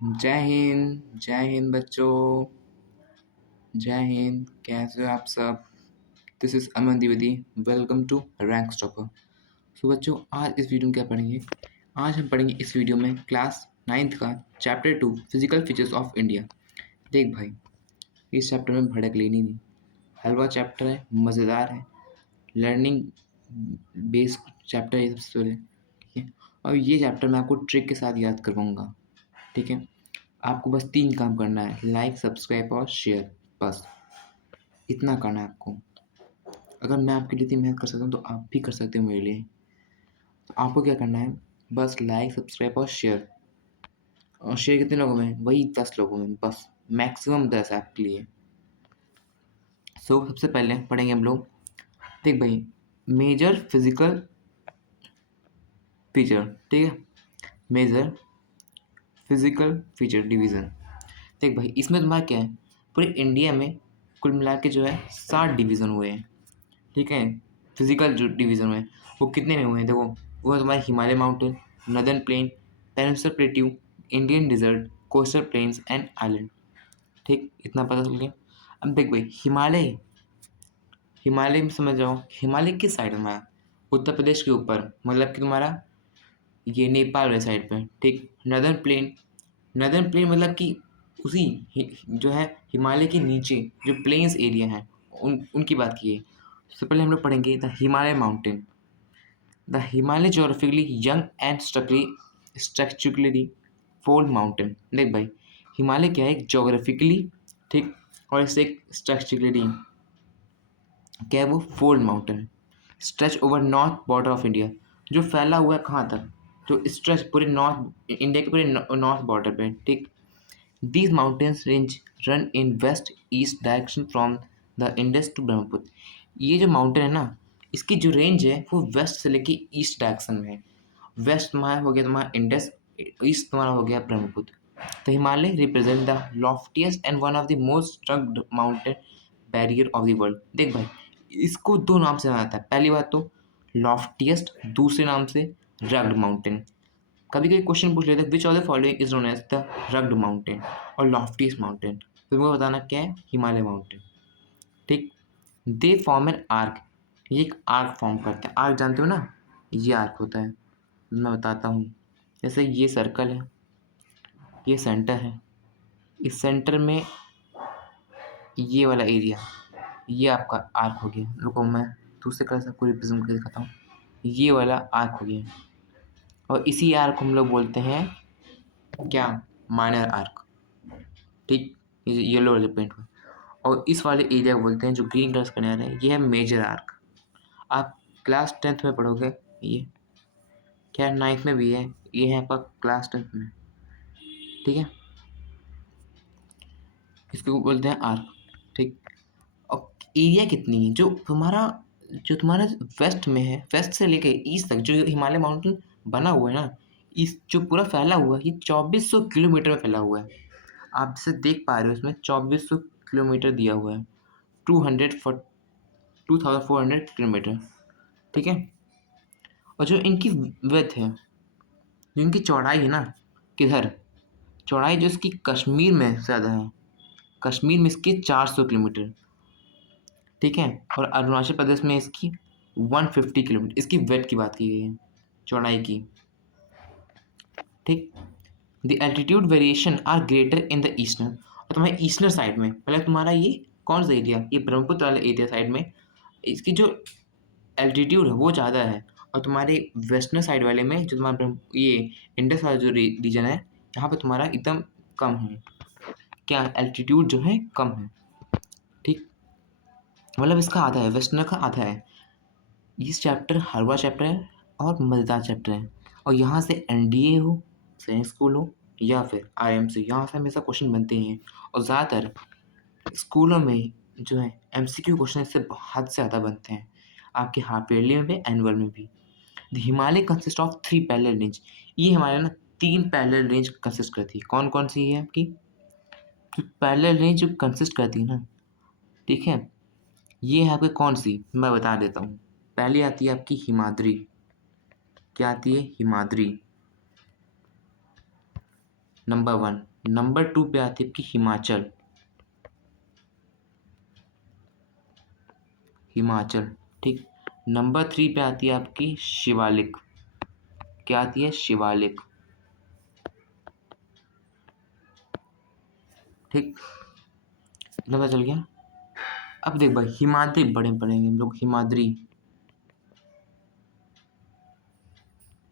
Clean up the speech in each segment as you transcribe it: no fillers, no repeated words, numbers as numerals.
जय हिंद बच्चों। जय हिंद, कैसे हो आप सब। This is Aman Dwivedi, welcome to rank stopper. So बच्चों, आज इस वीडियो में क्या पढ़ेंगे। आज हम पढ़ेंगे इस वीडियो में क्लास 9th का chapter 2 physical features of India. देख भाई, इस चैप्टर में भड़क लेनी नहीं, हलवा चैप्टर है, मज़ेदार है, लर्निंग बेस्ड चैप्टर है सबसे पहले, ठीक है। और ये चैप्टर मैं आपको ट्रिक के साथ याद करवाऊँगा, ठीक है। आपको बस 3 काम करना है, लाइक, सब्सक्राइब और शेयर, बस इतना करना है आपको। अगर मैं आपके लिए इतनी मेहनत कर सकता हूँ तो आप भी कर सकते हो मेरे लिए। तो आपको क्या करना है, बस लाइक, सब्सक्राइब और शेयर। और शेयर कितने लोगों में? वही 10 लोगों में, बस मैक्सिमम 10 आपके लिए। सबसे पहले पढ़ेंगे हम लोग। देख भाई, मेजर फिजिकल फीचर, ठीक है। Major physical feature division. देख भाई, इसमें तुम्हारा क्या है, पूरे इंडिया में कुल मिला के जो है 60 डिवीज़न हुए हैं, ठीक है। फिजिकल जो डिवीज़न हुए हैं वो कितने में हुए हैं, देखो। वो है तुम्हारे Himalaya mountain, northern plain, peninsular plateau, Indian desert, coastal plains and island, ठीक। इतना पता चल गया। अब देख भाई, हिमालय, हिमालय में समझ जाओ, हिमालय किस साइड में है? उत्तर प्रदेश के ऊपर, मतलब कि तुम्हारा ये नेपाल वाले साइड पे, ठीक। नदर्न प्लेन मतलब कि उसी जो है हिमालय के नीचे जो प्लेन्स एरिया हैं उनकी बात की है। सबसे पहले हम लोग पढ़ेंगे the Himalaya mountain. The Himalaya geographically young and structurally fold mountain. देख भाई, हिमालय क्या है, एक जोग्राफिकली, ठीक, और इससे एक स्ट्रक्चरली क्या है, वो fold mountain. Stretch over north border of India, जो फैला हुआ है कहाँ तक, जो स्ट्रेच पूरे नॉर्थ इंडिया के पूरे नॉर्थ बॉर्डर पे, ठीक। These mountains range run in west east direction from the Indus to Brahmaputra. ये जो माउंटेन है ना, इसकी जो रेंज है वो वेस्ट से लेके ईस्ट डायरेक्शन में है। वेस्ट तुम्हारा हो गया तुम्हारा इंडस, ईस्ट तुम्हारा हो गया ब्रह्मपुत्र। तो Himalaya represent the loftiest and one of the most rugged mountain barrier of the world. देख भाई, इसको दो नाम से जाना जाता है। पहली बात तो लॉफ्टिएस्ट, दूसरे नाम से रग्ड माउंटेन। कभी कभी क्वेश्चन पूछ लेते हैं which of the following is known as the rugged mountain और लॉफ्टीस्ट माउंटेन। तो तुमको बताना क्या है, हिमालय माउंटेन, ठीक। दे फॉर्म एन आर्क, ये एक आर्क फॉर्म करते हैं। आर्क जानते हो ना, ये आर्क होता है। मैं बताता हूँ, जैसे ये सर्कल है, ये सेंटर है, इस सेंटर में ये वाला एरिया, ये आपका आर्क हो गया। रुको, मैं दूसरे कलर से पूरी रिप्रेजेंट करके दिखाता हूँ। ये वाला आर्क हो गया, और इसी आर्क को हम लोग बोलते हैं क्या, माइनर आर्क, ठीक। ये येलो वाले पेंट हुआ, और इस वाले एरिया को बोलते हैं जो ग्रीन कलर का नजर है, ये है मेजर आर्क। आप क्लास 10th में पढ़ोगे ये, क्या 9th में भी है, ये है आपका क्लास 10th में, ठीक है। इसको बोलते हैं आर्क, ठीक। और एरिया कितनी है, जो तुम्हारा वेस्ट में है, वेस्ट से लेके ईस्ट तक जो हिमालय माउंटेन बना हुआ है ना, इस जो पूरा फैला हुआ है, ये 2400 किलोमीटर में फैला हुआ है। आप जिसे देख पा रहे हो, इसमें 2400 किलोमीटर दिया हुआ है, 2400 किलोमीटर, ठीक है। और जो इनकी विड्थ है, जो इनकी चौड़ाई है ना, किधर चौड़ाई, जो इसकी कश्मीर में ज़्यादा है, कश्मीर में इसकी 400 किलोमीटर, ठीक है। और अरुणाचल प्रदेश में इसकी 150 किलोमीटर, इसकी विड्थ की बात की गई है, चौड़ाई की, ठीक। The altitude variation are greater in the eastern, और तुम्हारे ईस्टर्न साइड में, मतलब तुम्हारा ये कौन सा एरिया, ये ब्रह्मपुत्र वाले एरिया साइड में इसकी जो एल्टीट्यूड है वो ज़्यादा है। और तुम्हारे वेस्टर्न साइड वाले में जो तुम्हारा ये इंडस वाला जो रीजन है, यहाँ पे तुम्हारा एकदम कम है, क्या एल्टीट्यूड जो है कम है, ठीक। मतलब इसका आधा है, वेस्टर्न का आधा है। इस चैप्टर हलवा चैप्टर है और मज़ेदार चैप्टर है। और यहाँ से एनडीए हो, सैनिक स्कूल हो, या फिर आईएमसी, यहाँ से हमेशा क्वेश्चन बनते ही हैं। और ज़्यादातर स्कूलों में जो है एमसीक्यू क्वेश्चन इससे बहुत ज़्यादा बनते हैं, आपके हाफ ईयरली में भी, एनुअल में भी। The Himalaya consist of 3 parallel range, ये हमारे ना 3 पैरेलल रेंज कंसिस्ट करती है। कौन कौन सी है आपकी जो पैरेलल रेंज जो कंसिस्ट करती है ना, ठीक है। ये है आपके कौन सी, मैं बता देता हूँ। पहली आती है आपकी हिमाद्री, क्या आती है, हिमाद्री नंबर 1। नंबर 2 पे आती है आपकी हिमाचल। हिमाचल, ठीक। नंबर 3 पे आती है आपकी शिवालिक। क्या आती है? शिवालिक, ठीक। इतना पता चल गया। अब देख भाई, हिमाद्री बड़े पढ़ेंगे हम लोग, हिमाद्री,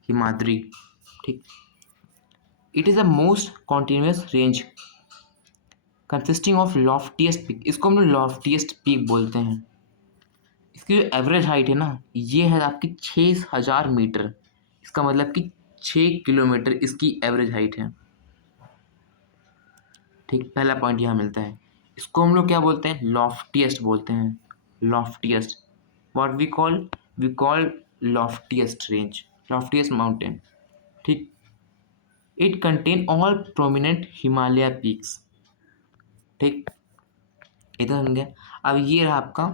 हिमाद्री, ठीक। It is the most continuous range consisting of loftiest peak. इसको हम लोग लॉफ्टीएस्ट पीक बोलते हैं। इसकी जो एवरेज हाइट है ना, ये है आपकी 6000 मीटर। इसका मतलब कि 6 किलोमीटर इसकी एवरेज हाइट है, ठीक। पहला पॉइंट यहाँ मिलता है। इसको हम लोग क्या बोलते हैं? लॉफ्टीएस्ट बोलते हैं, loftiest. What we call loftiest range, loftiest mountain, ठीक। It contain all prominent Himalaya peaks, ठीक। इधर समझ गया। अब ये रहा आपका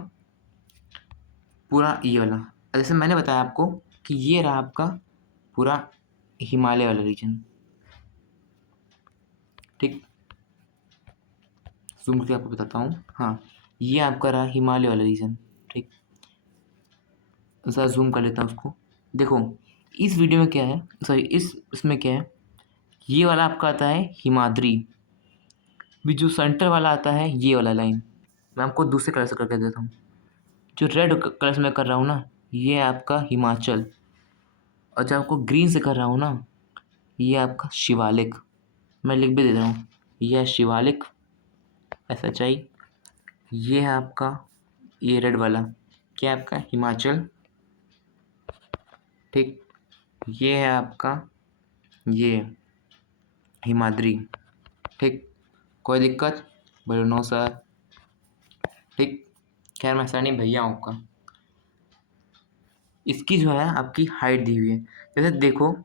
पूरा ये वाला, जैसे मैंने बताया आपको कि ये रहा आपका पूरा हिमालय वाला रीजन, ठीक। जूम करके आपको बताता हूँ। हाँ, ये आपका रहा हिमालय वाला रीजन, ठीक। ज़रा जूम कर लेता हूँ उसको। देखो इस वीडियो में क्या है, सॉरी इसमें क्या है, ये वाला आपका आता है हिमाद्री। भी जो सेंटर वाला आता है ये वाला लाइन, मैं आपको दूसरे कलर से करके देता हूँ। जो रेड कलर से मैं कर रहा हूँ ना, ये आपका हिमाचल। और जब आपको ग्रीन से कर रहा हूँ ना, ये आपका शिवालिक। मैं लिख भी दे रहा हूँ, यह है शिवालिक, SHI। ये है आपका ये रेड वाला, क्या है आपका? हिमाचल, ठीक। ये है आपका ये हिमाद्री, ठीक। कोई दिक्कत? बोलो नो सर, ठीक। खैर मैं सर नहीं, भैया हूँ आपका। इसकी जो है आपकी हाइट दी हुई है। जैसे देखो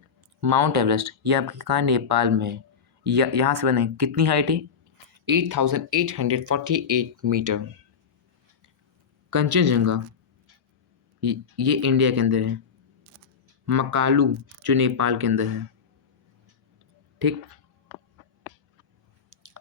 माउंट एवरेस्ट, ये आपके कहाँ? नेपाल में है। यहाँ से बने कितनी हाइट है? 8848 मीटर। कंचनजंगा, ये इंडिया के अंदर है। मकालू जो नेपाल के अंदर है, ठीक।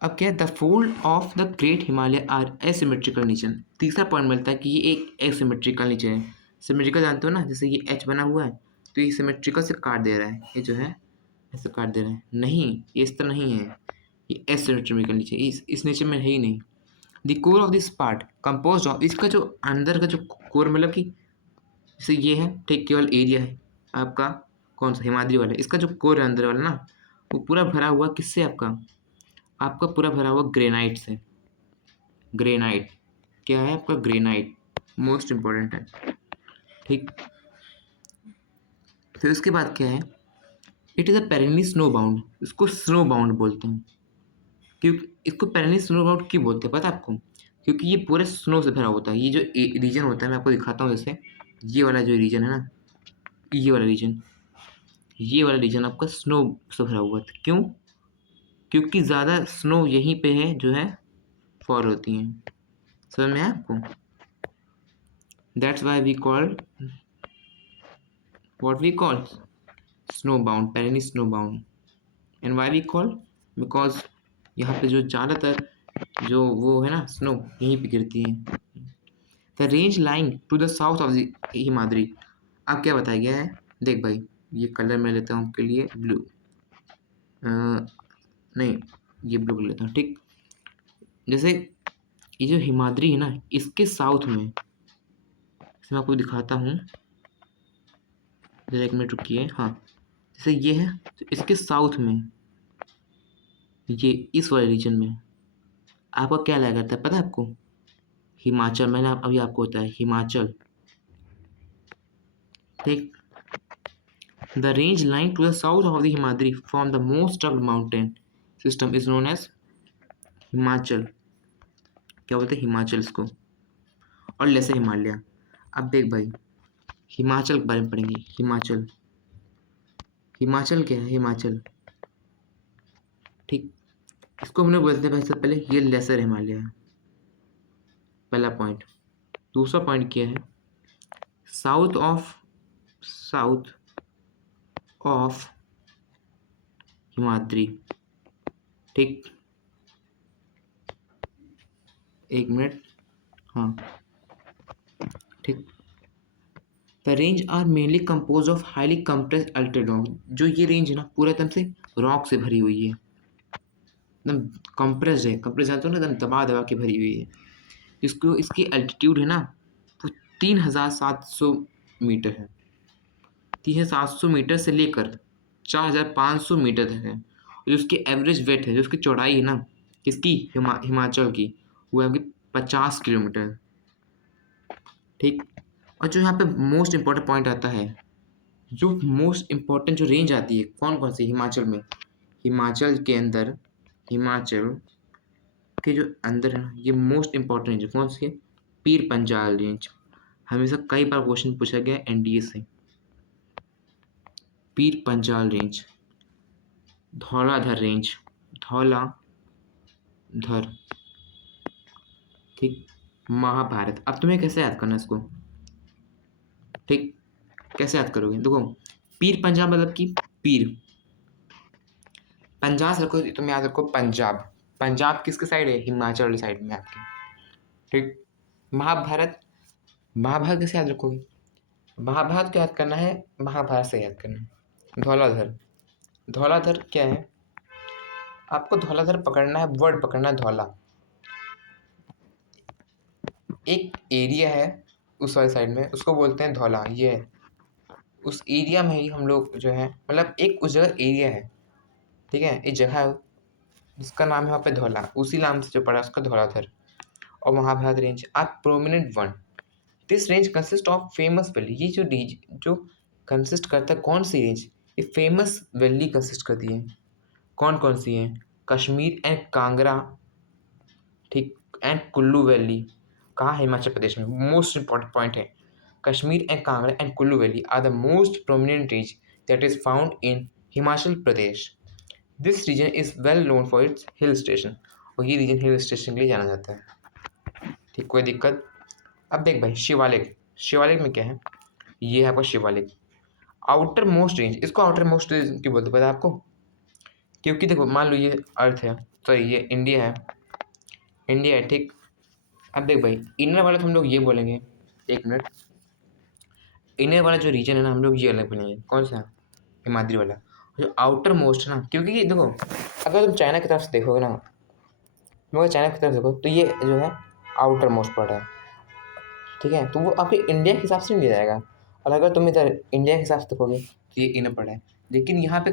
अब क्या है? The fold of the great Himalaya are asymmetrical नीचन। तीसरा पॉइंट मिलता है कि ये एक एसिमेट्रिकल नीचे है। सिमेट्रिकल जानते हो ना, जैसे ये एच बना हुआ है तो ये सिमेट्रिकल से काट दे रहा है, ये जो है ऐसे काट दे रहा है। नहीं, ये इस तरह नहीं है, ये एसिमेट्रिकल नीचे, इस नीचे में है ही नहीं। The core of this part compose of, इसका जो अंदर का जो कोर मतलब कि जैसे ये है, ठीक। केवल एरिया है आपका कौन सा? हिमाद्री वाला। इसका जो कोर है अंदर वाला ना, वो पूरा भरा हुआ किससे? आपका आपका पूरा भरा हुआ ग्रेनाइट से। ग्रेनाइट क्या है आपका? ग्रेनाइट मोस्ट इम्पोर्टेंट है, ठीक। फिर उसके बाद क्या है? It is a perennially snow bound. इसको स्नो बाउंड बोलते हैं। क्योंकि इसको पेरेनली स्नो बाउंड क्यों बोलते हैं पता है आपको? क्योंकि ये पूरे स्नो से भरा होता है। ये जो रीजन होता है, मैं आपको दिखाता हूँ। जैसे ये वाला जो रीजन है ना, ये वाला रीजन, ये वाला रीजन आपका स्नो से भरा हुआ था। क्यों? क्योंकि ज़्यादा स्नो यहीं पे है जो है फॉल होती हैं। समझ में आया आपको? That's why we call what we call snowbound, perennial snowbound. And why we call? Because यहाँ पे जो ज़्यादातर जो वो है ना स्नो, यहीं पे गिरती है। The range line to the south of the Himadri. अब क्या बताया गया है? देख भाई, ये कलर मैं लेता हूँ आपके लिए ब्लू, नहीं ये ब्लू कलर लेता हूँ, ठीक। जैसे ये जो हिमाद्री है ना, इसके साउथ में, इसे मैं आपको दिखाता हूँ, जरा एक मिनट रुकिए। हाँ, जैसे ये है तो इसके साउथ में, ये इस वाले रीजन में आपका क्या लगा करता है पता है आपको? हिमाचल। मैंने अभी आपको बताया हिमाचल, ठीक। The range line to the south of the Himadri from the most of mountain system is known as Himachal. क्या बोलते हैं? हिमाचल इसको, और लेसर हिमालय। अब देख भाई, हिमाचल के बारे में पढ़ेंगे। हिमाचल, हिमाचल क्या है? हिमाचल, ठीक। इसको हमने बोलते हैं भाई सबसे पहले, ये लेसर हिमालय है, पहला पॉइंट। दूसरा पॉइंट क्या है? साउथ ऑफ हिमाद्री, ठीक, 1 मिनट, हाँ ठीक। The range are mainly compose of highly compressed altered rock. जो ये रेंज है ना पूरा एकदम से रॉक से भरी हुई है, एकदम कंप्रेस्ड है। कंप्रेस जानते हो ना, एकदम दबा दबा के भरी हुई है। इसको इसकी एल्टीट्यूड है ना वो 3700 मीटर है। 3700 मीटर से लेकर 4500 मीटर तक है। जो उसकी एवरेज वेट है, जो उसकी चौड़ाई है ना किसकी, हिमाचल की, वो है आपकी 50 किलोमीटर। ठीक। और जो यहाँ पे मोस्ट इम्पोर्टेंट पॉइंट आता है, जो मोस्ट इम्पोर्टेंट जो रेंज आती है कौन कौन सी हिमाचल में, हिमाचल के अंदर, हिमाचल के जो अंदर है ना ये मोस्ट इम्पोर्टेंट रेंज कौन सी है, पीर पंजाल रेंज। हमेशा कई बार क्वेश्चन पूछा गया एनडीए से। पीर पंजाल रेंज, धौलाधर रेंज, धौलाधर, ठीक। महाभारत, अब तुम्हें कैसे याद करना है इसको, ठीक। कैसे याद करोगे, देखो पीर पंजाब मतलब कि पीर, पंजाब से रखो, तुम याद रखो पंजाब। पंजाब किसके साइड है, हिमाचल वाली साइड में आपके, ठीक। महाभारत, महाभारत कैसे याद रखोगे, महाभारत को याद करना है, महाभारत से याद करना है। धौलाधर, धौलाधर क्या है, आपको धौलाधर पकड़ना है, वर्ड पकड़ना है धौला। एक एरिया है उस वाली साइड में, उसको बोलते हैं धौला। ये उस एरिया में ही हम लोग जो है, मतलब एक उस जगह एरिया है, ठीक है, एक जगह है जिसका नाम है वहाँ पे धौला, उसी नाम से जो पड़ा उसका धौलाधर। और Mahabharat range are prominent one. This range consist of famous valley. ये जो रेंज जो कंसिस्ट करता है, कौन सी रेंज, ये फेमस वैली कंसिस्ट करती है। कौन कौन सी है, कश्मीर एंड कांगड़ा, ठीक, एंड कुल्लू वैली। कहाँ, हिमाचल प्रदेश में। मोस्ट इंपॉर्टेंट पॉइंट है, Kashmir and Kangra and Kullu valley are the most prominent range that is found in Himachal Pradesh. This region is well known for its hill station. और ये रीजन हिल स्टेशन के लिए जाना जाता है, ठीक, कोई दिक्कत। अब देख भाई शिवालिक, शिवालिक में क्या है, ये है आपका शिवालिक। आउटर मोस्ट रेंज, इसको आउटर मोस्ट रेंज क्यों बोलते पता है आपको, क्योंकि देखो मान लो ये अर्थ है, सॉरी ये इंडिया है, इंडिया है, ठीक। अब देख भाई इनर वाला तो हम लोग ये बोलेंगे, 1 मिनट, इनर वाला जो रीजन है ना हम लोग ये अलग बोलेंगे, कौन सा, हिमाद्री वाला। जो आउटर मोस्ट है ना, क्योंकि ये देखो अगर तुम चाइना की तरफ से देखोगे ना, तुम अगर चाइना की तरफ देखो तो ये जो है आउटर मोस्ट पड़ रहा है, ठीक है, तो वो आपके इंडिया के हिसाब से नहीं लिया जाएगा। और अगर तुम इधर इंडिया के हिसाब से देखोगे तो ये इनर पड़ा है, लेकिन यहाँ पे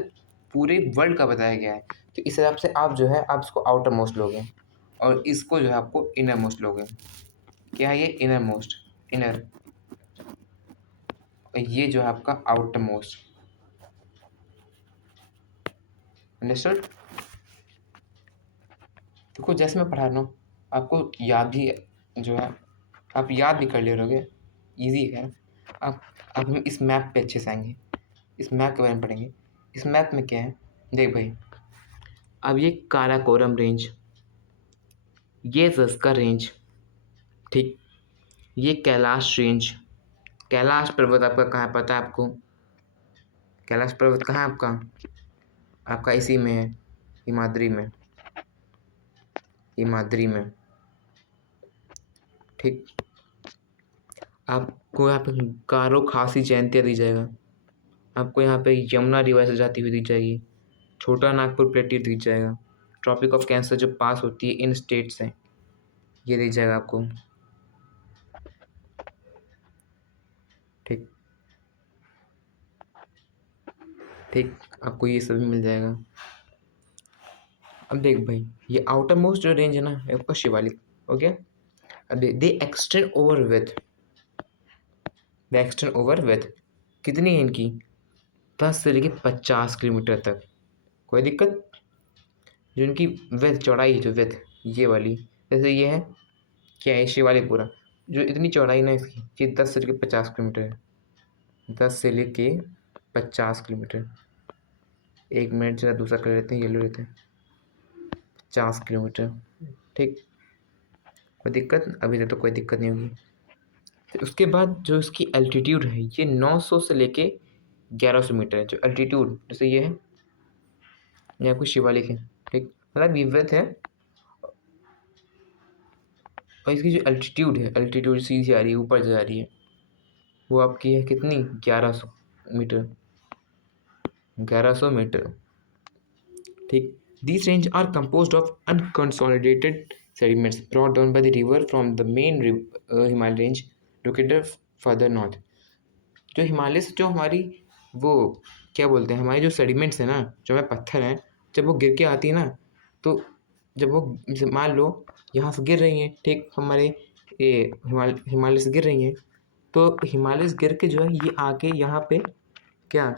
पूरे वर्ल्ड का बताया गया है, तो इस हिसाब से आप जो है आप इसको आउटर मोस्ट लोगे और इसको जो है आपको इनर मोस्ट लोगे। क्या है ये, इनर मोस्ट, इनर, और ये जो है आपका आउटर मोस्ट। अंडरस्टूड। देखो जैसे मैं पढ़ा रहा हूँ आपको याद ही जो है आप याद भी कर ले रहोगे, ईजी है। अब हम इस मैप पे अच्छे से आएंगे, इस मैप के बारे में पढ़ेंगे। इस मैप में क्या है, देख भाई अब ये काराकोरम रेंज, ये जस्कर रेंज, ठीक, ये कैलाश रेंज। कैलाश पर्वत आपका कहाँ है पता है आपको, कैलाश पर्वत कहाँ है आपका, आपका इसी में है, हिमाद्री में, हिमाद्री में, ठीक। आपको यहाँ पे गारो खासी जयंतिया दी जाएगा, आपको यहाँ पे यमुना रिवर से जाती हुई दी जाएगी, छोटा नागपुर प्लेटियर दी जाएगा, ट्रॉपिक ऑफ कैंसर जो पास होती है इन स्टेट से ये दी जाएगा आपको, ठीक, ठीक, आपको ये सभी मिल जाएगा। अब देख भाई ये आउटर मोस्ट जो रेंज है ना आपका शिवालिक, ओके। अब दे extend over with, they extend over with, कितनी है इनकी, 10 से लेके 50 किलोमीटर तक, कोई दिक्कत। जो इनकी विथ चौड़ाई है, जो विथ ये वाली, जैसे ये है क्या है शिवालिक पूरा, जो इतनी चौड़ाई ना इसकी, ये 10 से लेके 50 किलोमीटर है, 10 से लेके 50 किलोमीटर। 1 मिनट जरा दूसरा कर लेते हैं, ये ले लेते हैं, 50 किलोमीटर, ठीक, कोई दिक्कत, अभी तक तो कोई दिक्कत नहीं होगी। फिर उसके बाद जो इसकी एल्टीट्यूड है ये 900 से लेके 1100 मीटर है, जो एल्टीट्यूड जैसे ये है, ये आपको शिवालिक है, ठीक, मतलब विविध है। और इसकी जो अल्टीट्यूड सीधी जा रही है, ऊपर जा रही है, वो आपकी है कितनी, 1100 मीटर, 1100 मीटर। ठीक। These range are composed of unconsolidated sediments brought down by the river from the main Himalaya range located further north। जो हिमालय से जो हमारी वो क्या बोलते हैं, हमारी जो सेडिमेंट्स है ना, जो हमारे पत्थर हैं, जब वो गिर के आती है ना, तो जब वो जैसे मान लो यहाँ से गिर रही हैं, ठीक, हमारे ये हिमालय से गिर रही हैं, तो हिमालय से गिर के जो है ये आके यहाँ पे क्या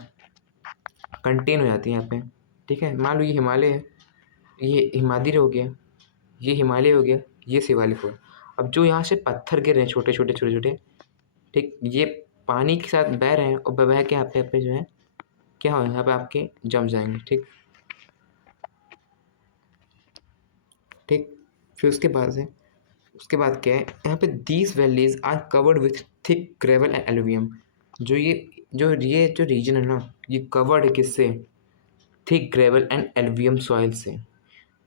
कंटेन हो जाती है यहाँ पे। ठीक है, मान लो ये हिमालय है, ये हिमाद्री हो गया, ये हिमालय हो गया, ये शिवालिक हो गया। अब जो यहाँ से पत्थर गिर रहे हैं छोटे छोटे छोटे छोटे, ठीक, ये पानी के साथ बह रहे हैं और बह के यहाँ पे जो है क्या हो, यहाँ पे आपके जम जाएंगे। ठीक ठीक। फिर उसके बाद क्या है, यहाँ पे these valleys are covered with thick gravel and alluvium. जो रीजन है ना, ये कवर्ड है किससे, thick gravel and alluvium soil से।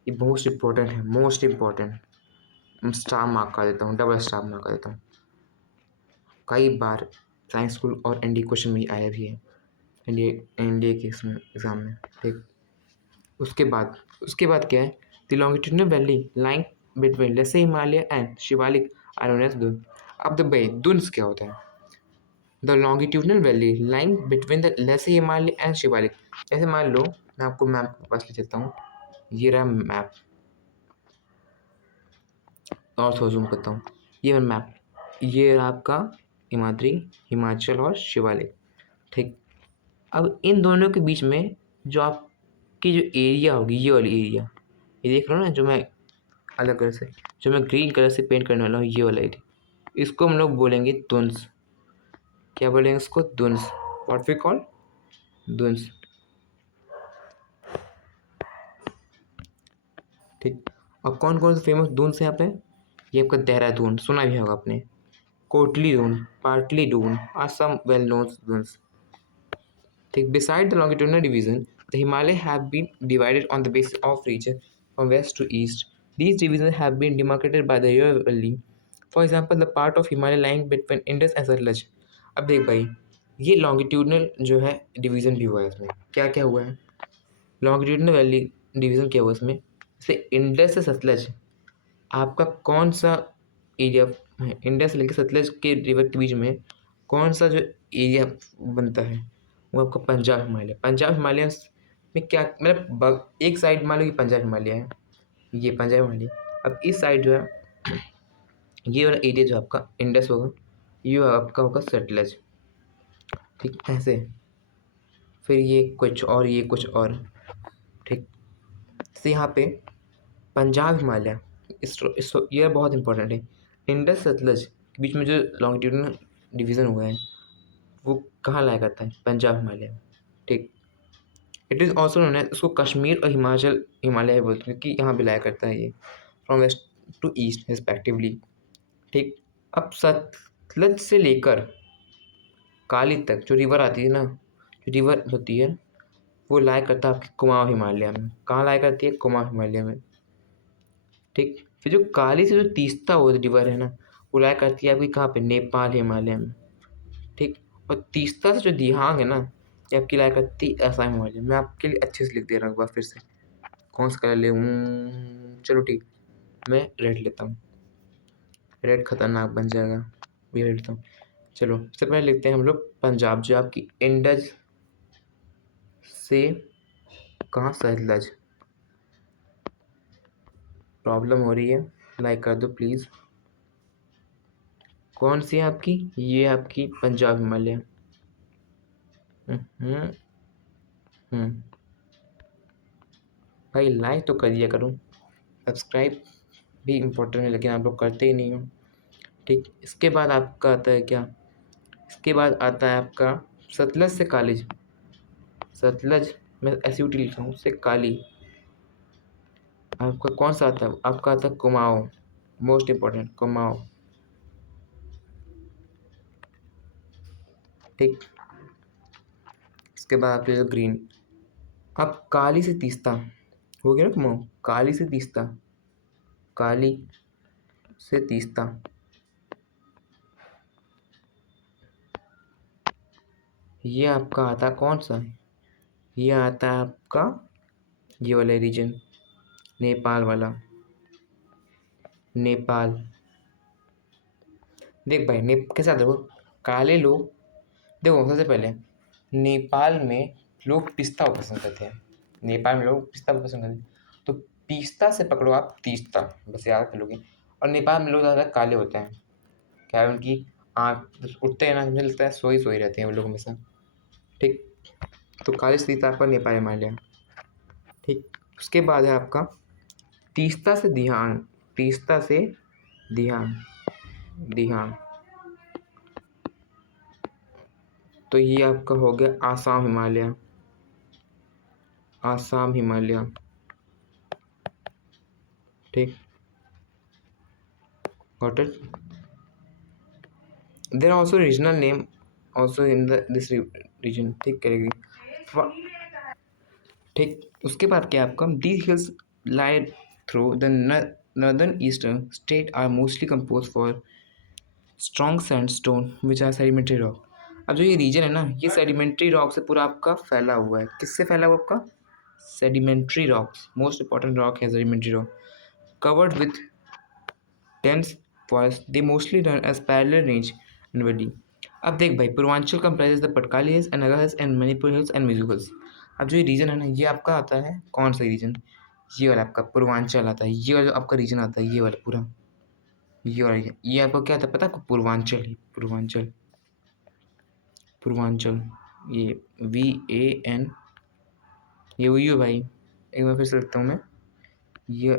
ये मोस्ट इम्पॉर्टेंट है, मोस्ट इम्पॉर्टेंट। स्टार मार्क कर देता हूँ, डबल स्टार मार्क कर देता हूँ। कई बार साइंस स्कूल और एनडीए क्वेश्चन में आया भी है, एनडीए के इसमें एग्जाम में। ठीक। उसके बाद क्या है, the longitudinal valley lying between lesser Himalaya and Shivalik are known as Dun. अब द भाई दुन्स क्या होता है, the longitudinal valley lying between the lesser Himalaya and Shivalik. जैसे मान लो मैं आपको मैप पास ले देता हूँ, ये रहा मैप, और थोड़ा जूम करता हूँ, ये मेरा मैप, ये रहा आपका हिमाद्री, हिमाचल और शिवालिक। ठीक। अब इन दोनों के बीच में जो आपकी जो एरिया होगी, ये वाली एरिया, ये देख रहे हो ना, जो मैं अलग कलर से, जो मैं ग्रीन कलर से पेंट करने वाला हूँ, ये वाला एरिया, इसको हम लोग बोलेंगे दुन्स। क्या बोलेंगे इसको, duns. What we call duns. ठीक। और कौन कौन से फेमस दुन्स हैं यहाँ पे, ये आपका देहरादून सुना भी होगा आपने, Kotli Dun, Patli Dun are some well known duns. ठीक। Beside the longitudinal division, the Himalayas have been divided on the basis of region from west to east. These divisions have been demarcated by the River Valley. For example, the part of Himalaya lying between Indus and Satluj. अब देख भाई, ये longitudinal जो है division भी हुआ है इसमें। क्या क्या हुआ है, लॉन्गिट्यूडनल वैली डिवीज़न क्या हुआ इसमें, जैसे इंडस से सतलज, आपका कौन सा एरिया है, इंडस से लेकर सतलज के रिवर के बीच में कौन सा जो एरिया बनता है, वो आपका पंजाब हिमालय। पंजाब हिमालय में क्या मतलब, एक साइड मान लो कि पंजाब हिमालय है, ये पंजाब हिमालय। अब इस साइड जो है, ये वाला एरिया जो आपका इंडस होगा, ये आपका होगा सतलज। ठीक, ऐसे। फिर ये कुछ और, ये कुछ और। ठीक। तो यहाँ पे पंजाब हिमालय, ये बहुत इंपॉर्टेंट है। इंडस सतलज के बीच में जो लॉन्गिट्यूडनल डिवीज़न हुआ है, वो कहाँ लाया करता है, पंजाब हिमालय में। ठीक। It is also known as, उसको कश्मीर और हिमालय बोलते हैं, क्योंकि यहाँ भी लाया करता है ये, from west to east respectively. ठीक। अब सतलज से लेकर काली तक जो रिवर आती है ना, जो रिवर होती है, वो लाया करता है आपके कुमाऊं हिमालय में। कहाँ लाया करती है, कुमाऊं हिमालय में। ठीक। फिर जो काली से जो तीस्ता वो रिवर है ना, वो लाया करती है आपकी कहाँ पे, नेपाल हिमालय में। ठीक। और तीस्ता से जो दिहांग है ना, ये आपकी लाया करती है असम हिमालय। मैं आपके लिए अच्छे से लिख दे रहा हूँ एक बार फिर से, कौन सा कलर ले, चलो ठीक, मैं रेड लेता हूँ, रेड खतरनाक बन जाएगा, ये रेड लेता हूँ। चलो सबसे पहले लिखते हैं हम लोग पंजाब, जो आपकी इंडस से कहाँ, सतलज। प्रॉब्लम हो रही है, लाइक कर दो प्लीज़। कौन सी है आपकी, ये आपकी पंजाब हिमालय। हम्म हम्म। भाई लाइक तो कर दिया करूँ, सब्सक्राइब भी इम्पोर्टेंट है, लेकिन आप लोग करते ही नहीं हो। ठीक। इसके बाद आपका आता है क्या, इसके बाद आता है आपका सतलज से काली। सतलज मैं एस-यू-टी लिख रहा हूँ, उससे काली आपका कौन सा आता है, आपका आता है कुमाऊं, मोस्ट इम्पोर्टेंट कुमाऊं। ठीक। इसके बाद आप ले लो ग्रीन। अब काली से तीस्ता हो गया ना कुमाऊं, काली से तीस्ता, काली से तीस्ता, ये आपका आता कौन सा है? ये आता है आपका ये वाला रीजन, नेपाल वाला, नेपाल। देख भाई कैसे आता है वो? काले लोग, देखो सबसे पहले नेपाल में लोग पिस्ता को पसंद करते हैं, नेपाल में लोग पिस्ता को पसंद करते हैं, तो पिस्ता से पकड़ो आप तीस्ता, बस याद कर लोगे। और नेपाल में लोग ज़्यादा काले होते हैं, क्या है उनकी आँख उठते हैं ना, मुझे लगता है सोई सोई रहते हैं वो लोग हमेशा। ठीक, तो काले से तीस्ता आपका नेपाल में मान लिया। ठीक, उसके बाद है आपका तीस्ता से ध्यान, तीस्ता से ध्यान, ध्यान, तो ये आपका हो गया आसाम हिमालय, आसाम हिमालय। ठीक, got it. There are also regional name also in this region. ठीक करेगी। ठीक, उसके बाद क्या आपका these hills lie through the northern eastern state are mostly compose for strong sandstone which are sedimentary rock. अब जो ये रीजन है ना, ये सेडिमेंट्री रॉक से पूरा आपका फैला हुआ है। किससे फैला हुआ आपका? Sedimentary rocks, most important rock है sedimentary rock, covered with dense forest. They mostly run as parallel range and valley. अब देख भाई, Purvanchal comprises the Patkai hills and Naga hills and Manipur hills and Mizo hills. अब जो ये रीजन है ना, ये आपका आता है कौन सा रीजन? ये वाला आपका पूर्वांचल आता है, ये वाला आपका रीजन आता है, ये वाला पूरा, ये वाला region। ये आपको क्या आता है पता है आपको? पूर्वांचल ही, पूर्वांचल, पूर्वांचल, ये VAN, ये वही हो भाई। एक बार फिर से लिखता हूँ मैं, ये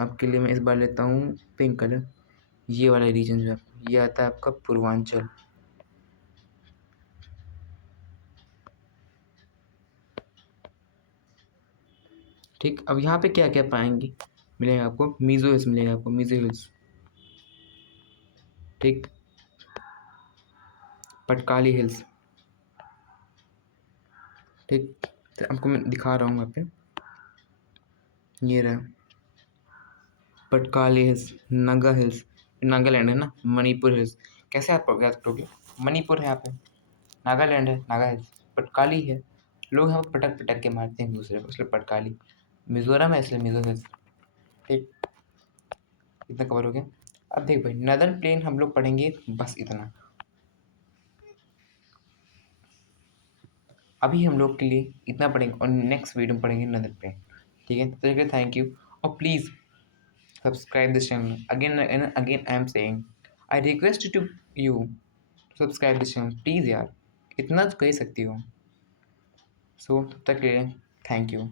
आपके लिए मैं इस बार लेता हूँ पिंक कलर। ये वाला रीजन जो है ये आता है आपका पूर्वांचल। ठीक, अब यहाँ पे क्या क्या पाएंगे? मिलेगा आपको मिजो हिल्स, मिलेगा आपको मिजो हिल्स। ठीक, पटकाली हिल्स। ठीक, तो आपको मैं दिखा रहा हूँ वहाँ पे, ये रहा पटकाली हिल्स, नागा हिल्स, नागालैंड है ना, मणिपुर हिल्स। कैसे आप याद करोगे? मणिपुर है यहाँ पे, नागालैंड है, नागा हिल्स, पटकाली है, लोग यहाँ पर पटक पटक के मारते हैं एक दूसरे को, इसलिए पटकाली। मिजोरम है इसलिए मिजो हिल्स। ठीक, इतना कवर हो गया। अब देख भाई, नदर्न प्लेन हम लोग पढ़ेंगे बस इतना, अभी हम लोग के लिए इतना पढ़ेंगे और नेक्स्ट वीडियो में पढ़ेंगे नदर्न प्लेन। ठीक है, तो चलिए थैंक यू। और please subscribe this channel, again and again I am saying, I request to you subscribe this channel please यार, इतना तो कह सकती हो। सो तब तक के लिए थैंक यू।